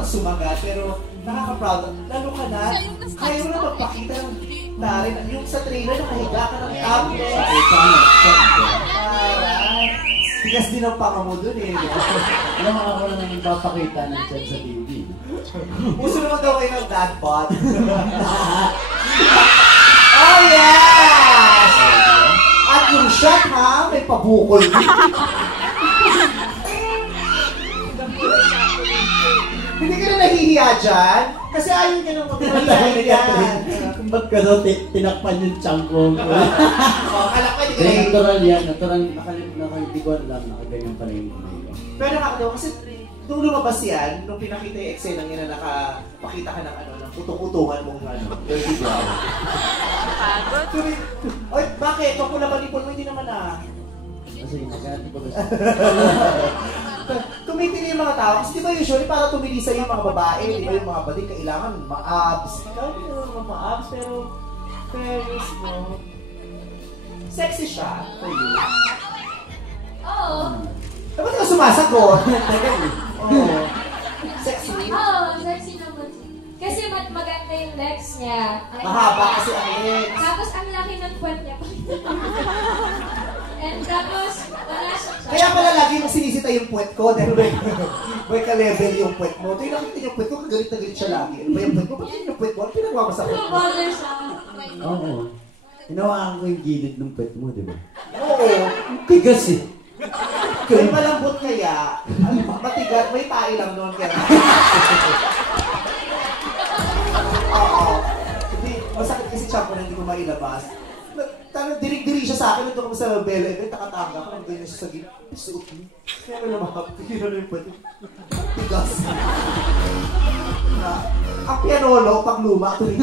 naman sumagat, pero nakaka-proud. Lalo ka na, kaya mo na magpakita ng tarin. Yung sa trailer, nakahiga ka ng tablet. Tigas din ang panga mo dun eh. Alam mo ako lang yung papakita ng chat sa TV. Uso naman daw kayo ng dad bod. Oh yes! At yung shot ha, may pabukol din. Hindi ka na nahihiya dyan? Kasi ayaw niya nang magpahiya yan. Ba't ka daw tinakpan yung chunk ko? Alam ko, hindi ka nahihiya. Natural yan. Natural, hindi ko alam. Nakaganyan pa rin yung kumain. Pero nakakatawa kasi nung lumabas yan, nung pinakita yung eksena niya na nakapakita ka ng ano, ng putong-putungan mong ano, dirty brown. Pagod? Oy, bakit? Kung pula malipon mo, hindi naman ah. Kasi nagkati ko gusto. Tumitili yung mga tao. Kasi di ba usually para tumili sa'yo yung mga babae, di ba yung mga badik, kailangan ma-abs. Ikaw hindi naman ma-abs, pero fairness mo. Sexy siya for you. Oo. Dapat ka sumasagot. Oo. Sexy. Oo, sexy naman. Kasi maganda yung legs niya. Mahaba kasi ang legs. Tapos ang laki ng puwet niya. And tapos, wala siya. Kaya pala lagi mong sinisita yung puwet ko dahil may ka-level yung puwet mo. Ito yung nakita yung puwet ko, kagalit na galit siya lagi. Ano ba yung puwet mo? Ba't yung puwet mo? Ano pinagawa mo sa puwet mo? Bother siya. Oo. Hinawaan ko yung gilid ng pet mo, di ba? Oo. Tigas eh. May malambot kaya, matigat, may tae lang noon kaya. Oo. Hindi, masakit kasi siya kung hindi ko mailabas. Dirig-diri siya sa akin, nandun kami sa Bella event, nakatanga ko, ganyan siya sa gilid. Suot mo. Kaya may namahapin, ano yung pwede. Tigas. Ang pianolo, pag luma, tuloy